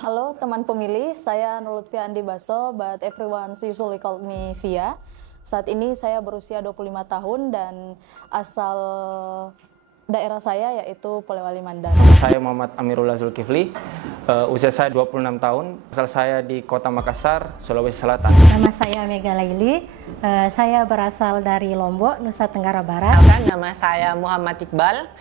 Halo teman pemilih, saya Nur Lutfia Andi Baso, but everyone usually call me Via. Saat ini saya berusia 25 tahun dan asal daerah saya yaitu Polewali Mandar. Saya Muhammad Amirullah Zulkifli, usia saya 26 tahun, asal saya di Kota Makassar, Sulawesi Selatan. Nama saya Mega Laili, saya berasal dari Lombok, Nusa Tenggara Barat. Nama saya Muhammad Iqbal,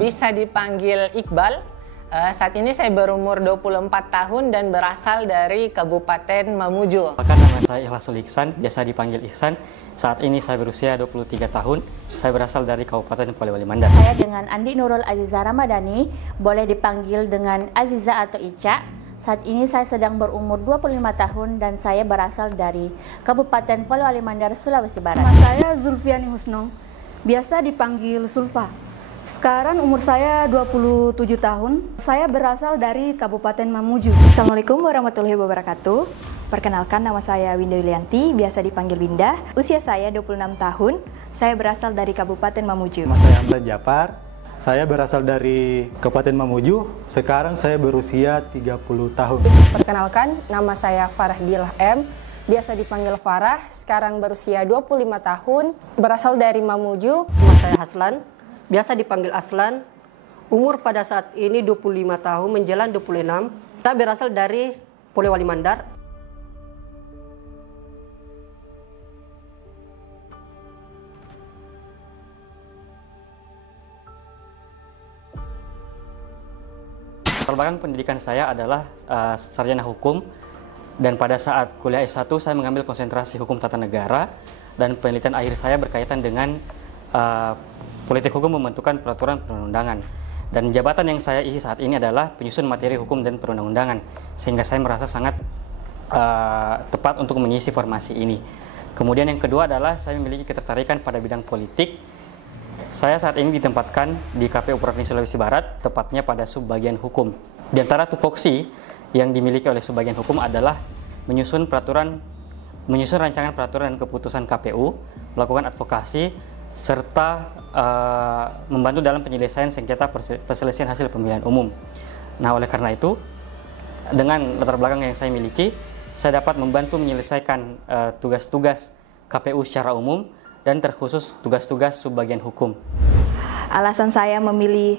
bisa dipanggil Iqbal. Saat ini saya berumur 24 tahun dan berasal dari Kabupaten Mamuju. Nama saya Ikhlasul Ihsan, biasa dipanggil Ihsan. Saat ini saya berusia 23 tahun. Saya berasal dari Kabupaten Polewali Mandar. Saya dengan Andi Nurul Aziza Ramadhani, boleh dipanggil dengan Aziza atau Ica. Saat ini saya sedang berumur 25 tahun dan saya berasal dari Kabupaten Polewali Mandar, Sulawesi Barat. Nama saya Zulfiani Husnong, biasa dipanggil Sulfa. Sekarang umur saya 27 tahun. Saya berasal dari Kabupaten Mamuju. Assalamualaikum warahmatullahi wabarakatuh. Perkenalkan, nama saya Winda Yulianti, biasa dipanggil Winda. Usia saya 26 tahun. Saya berasal dari Kabupaten Mamuju. Nama saya Hamdan Japar. Saya berasal dari Kabupaten Mamuju. Sekarang saya berusia 30 tahun. Perkenalkan, nama saya Farah Dilah M. Biasa dipanggil Farah. Sekarang berusia 25 tahun. Berasal dari Mamuju. Nama saya Haslan. Biasa dipanggil Aslan, umur pada saat ini 25 tahun, menjelang 26. Kita berasal dari Polewali Mandar. Latar belakang pendidikan saya adalah sarjana hukum, dan pada saat kuliah S1 saya mengambil konsentrasi hukum tata negara, dan penelitian akhir saya berkaitan dengan politik hukum membentukkan peraturan perundang-undangan. Dan jabatan yang saya isi saat ini adalah penyusun materi hukum dan perundang-undangan, sehingga saya merasa sangat tepat untuk mengisi formasi ini. Kemudian yang kedua adalah saya memiliki ketertarikan pada bidang politik. Saya saat ini ditempatkan di KPU Provinsi Sulawesi Barat, tepatnya pada subbagian hukum. Di antara tupoksi yang dimiliki oleh subbagian hukum adalah menyusun rancangan peraturan dan keputusan KPU, melakukan advokasi, serta membantu dalam penyelesaian sengketa perselisihan hasil pemilihan umum. Nah, oleh karena itu, dengan latar belakang yang saya miliki, saya dapat membantu menyelesaikan tugas-tugas KPU secara umum dan terkhusus tugas-tugas subbagian hukum. Alasan saya memilih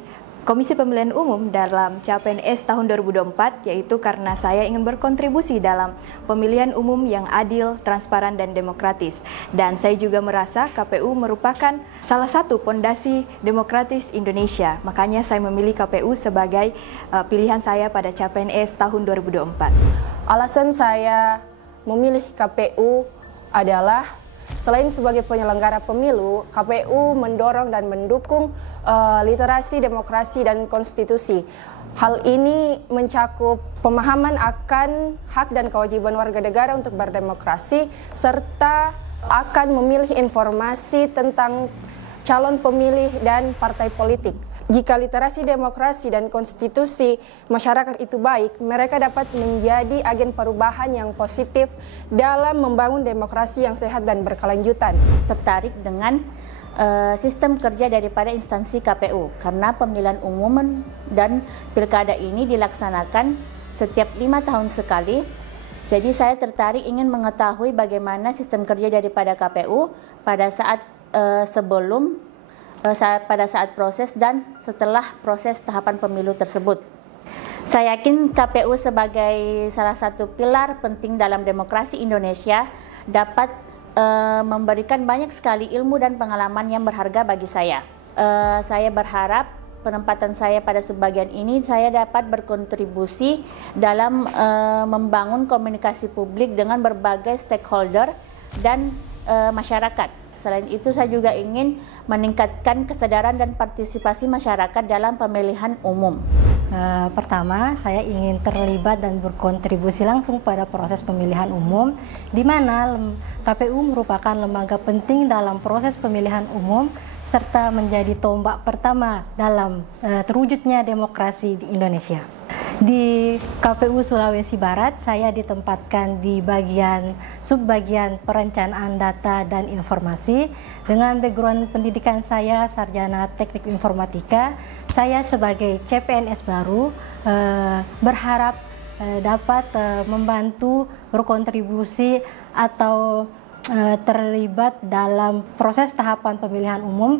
Komisi Pemilihan Umum dalam CPNS tahun 2024 yaitu karena saya ingin berkontribusi dalam pemilihan umum yang adil, transparan, dan demokratis. Dan saya juga merasa KPU merupakan salah satu pondasi demokratis Indonesia. Makanya saya memilih KPU sebagai pilihan saya pada CPNS tahun 2024. Alasan saya memilih KPU adalah selain sebagai penyelenggara pemilu, KPU mendorong dan mendukung literasi, demokrasi, dan konstitusi. Hal ini mencakup pemahaman akan hak dan kewajiban warga negara untuk berdemokrasi, serta akan memilih informasi tentang calon pemilih dan partai politik. Jika literasi demokrasi dan konstitusi masyarakat itu baik, mereka dapat menjadi agen perubahan yang positif dalam membangun demokrasi yang sehat dan berkelanjutan. Tertarik dengan sistem kerja daripada instansi KPU, karena pemilihan umum dan pilkada ini dilaksanakan setiap 5 tahun sekali. Jadi saya tertarik ingin mengetahui bagaimana sistem kerja daripada KPU pada saat pada saat proses dan setelah proses tahapan pemilu tersebut. Saya yakin KPU sebagai salah satu pilar penting dalam demokrasi Indonesia dapat memberikan banyak sekali ilmu dan pengalaman yang berharga bagi saya. Saya berharap penempatan saya pada subbagian ini saya dapat berkontribusi dalam membangun komunikasi publik dengan berbagai stakeholder dan masyarakat. Selain itu, saya juga ingin meningkatkan kesadaran dan partisipasi masyarakat dalam pemilihan umum. Pertama, saya ingin terlibat dan berkontribusi langsung pada proses pemilihan umum, di mana KPU merupakan lembaga penting dalam proses pemilihan umum, serta menjadi tombak pertama dalam terwujudnya demokrasi di Indonesia. Di KPU Sulawesi Barat, saya ditempatkan di subbagian perencanaan data dan informasi. Dengan background pendidikan saya sarjana teknik informatika, saya sebagai CPNS baru berharap dapat membantu berkontribusi atau terlibat dalam proses tahapan pemilihan umum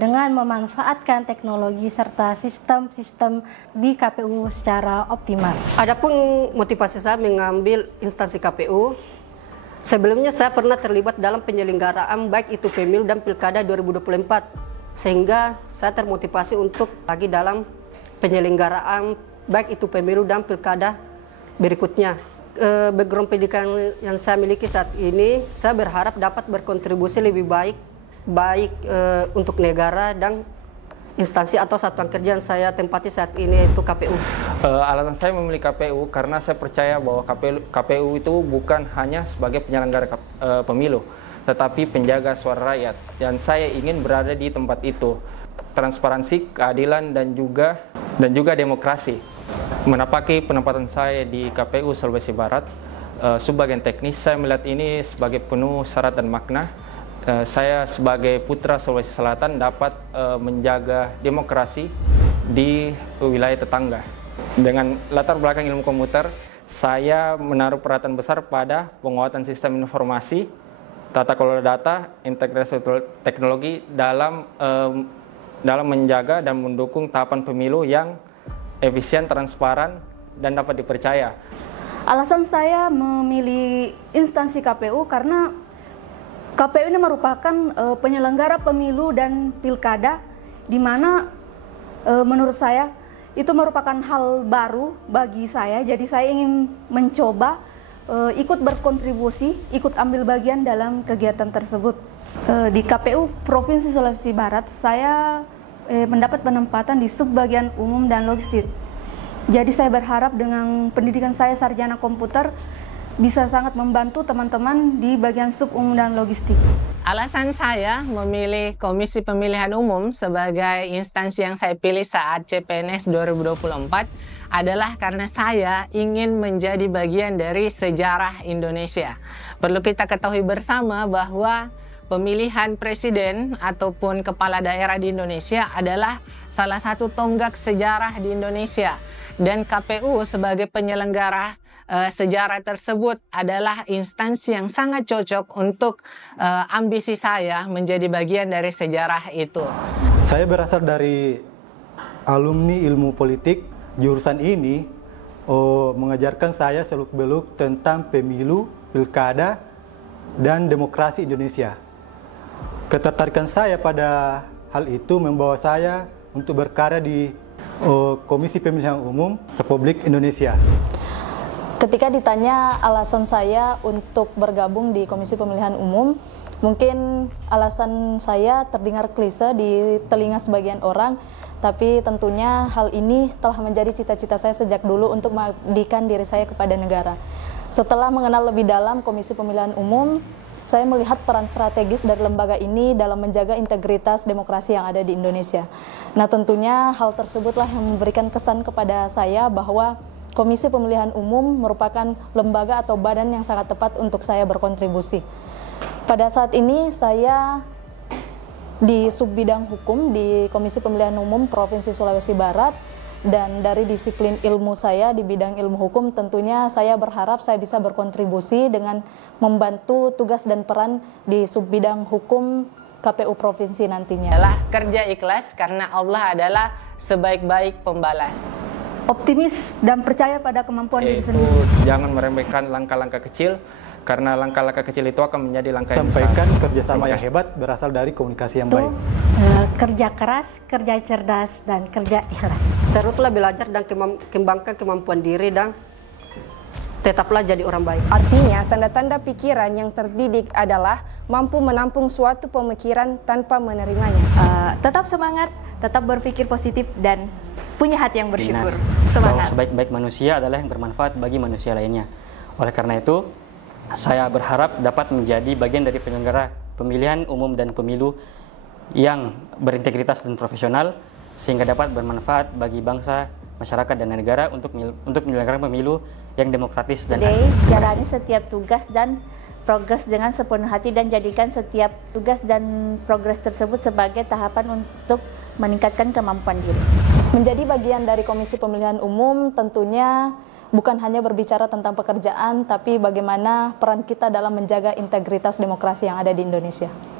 dengan memanfaatkan teknologi serta sistem-sistem di KPU secara optimal. Adapun motivasi saya mengambil instansi KPU, sebelumnya saya pernah terlibat dalam penyelenggaraan baik itu pemilu dan pilkada 2024, sehingga saya termotivasi untuk lagi dalam penyelenggaraan baik itu pemilu dan pilkada berikutnya. Background pendidikan yang saya miliki saat ini, saya berharap dapat berkontribusi lebih baik untuk negara dan instansi atau satuan kerja yang saya tempati saat ini, yaitu KPU. Alasan saya memilih KPU karena saya percaya bahwa KPU itu bukan hanya sebagai penyelenggara pemilu, tetapi penjaga suara rakyat. Dan saya ingin berada di tempat itu. Transparansi, keadilan, dan juga demokrasi. Menapaki penempatan saya di KPU Sulawesi Barat, sebagian teknis saya melihat ini sebagai penuh syarat dan makna. Saya sebagai putra Sulawesi Selatan dapat menjaga demokrasi di wilayah tetangga. Dengan latar belakang ilmu komputer, saya menaruh perhatian besar pada penguatan sistem informasi, tata kelola data, integrasi teknologi dalam menjaga dan mendukung tahapan pemilu yang efisien, transparan, dan dapat dipercaya. Alasan saya memilih instansi KPU karena KPU ini merupakan penyelenggara pemilu dan pilkada, di mana menurut saya itu merupakan hal baru bagi saya. Jadi saya ingin mencoba ikut berkontribusi, ikut ambil bagian dalam kegiatan tersebut. Di KPU Provinsi Sulawesi Barat, saya mendapat penempatan di subbagian umum dan logistik. Jadi saya berharap dengan pendidikan saya sarjana komputer bisa sangat membantu teman-teman di bagian sub umum dan logistik. Alasan saya memilih Komisi Pemilihan Umum sebagai instansi yang saya pilih saat CPNS 2024 adalah karena saya ingin menjadi bagian dari sejarah Indonesia. Perlu kita ketahui bersama bahwa pemilihan presiden ataupun kepala daerah di Indonesia adalah salah satu tonggak sejarah di Indonesia. Dan KPU sebagai penyelenggara sejarah tersebut adalah instansi yang sangat cocok untuk ambisi saya menjadi bagian dari sejarah itu. Saya berasal dari alumni ilmu politik. Jurusan ini mengajarkan saya seluk-beluk tentang pemilu, pilkada, dan demokrasi Indonesia. Ketertarikan saya pada hal itu membawa saya untuk berkarya di Komisi Pemilihan Umum Republik Indonesia. Ketika ditanya alasan saya untuk bergabung di Komisi Pemilihan Umum, mungkin alasan saya terdengar klise di telinga sebagian orang, tapi tentunya hal ini telah menjadi cita-cita saya sejak dulu untuk mengabdikan diri saya kepada negara. Setelah mengenal lebih dalam Komisi Pemilihan Umum, saya melihat peran strategis dari lembaga ini dalam menjaga integritas demokrasi yang ada di Indonesia. Nah, tentunya hal tersebutlah yang memberikan kesan kepada saya bahwa Komisi Pemilihan Umum merupakan lembaga atau badan yang sangat tepat untuk saya berkontribusi. Pada saat ini saya di subbidang hukum di Komisi Pemilihan Umum Provinsi Sulawesi Barat, dan dari disiplin ilmu saya di bidang ilmu hukum, tentunya saya berharap saya bisa berkontribusi dengan membantu tugas dan peran di subbidang hukum KPU Provinsi nantinya. Adalah kerja ikhlas karena Allah adalah sebaik-baik pembalas. Optimis dan percaya pada kemampuan diri sendiri. Jangan meremehkan langkah-langkah kecil, karena langkah-langkah kecil itu akan menjadi langkah yang besar. Sampaikan kerjasama yang hebat berasal dari komunikasi yang baik. Kerja keras, kerja cerdas, dan kerja ikhlas. Teruslah belajar dan kembangkan kemampuan diri dan tetaplah jadi orang baik. Artinya, tanda-tanda pikiran yang terdidik adalah mampu menampung suatu pemikiran tanpa menerimanya. Tetap semangat, tetap berpikir positif, dan punya hati yang bersyukur. Bahwa sebaik-baik manusia adalah yang bermanfaat bagi manusia lainnya. Oleh karena itu, saya berharap dapat menjadi bagian dari penyelenggara pemilihan umum dan pemilu yang berintegritas dan profesional, sehingga dapat bermanfaat bagi bangsa, masyarakat, dan negara untuk menyelenggarakan pemilu yang demokratis dan adil. Jalani setiap tugas dan progres dengan sepenuh hati dan jadikan setiap tugas dan progres tersebut sebagai tahapan untuk meningkatkan kemampuan diri. Menjadi bagian dari Komisi Pemilihan Umum tentunya bukan hanya berbicara tentang pekerjaan, tapi bagaimana peran kita dalam menjaga integritas demokrasi yang ada di Indonesia.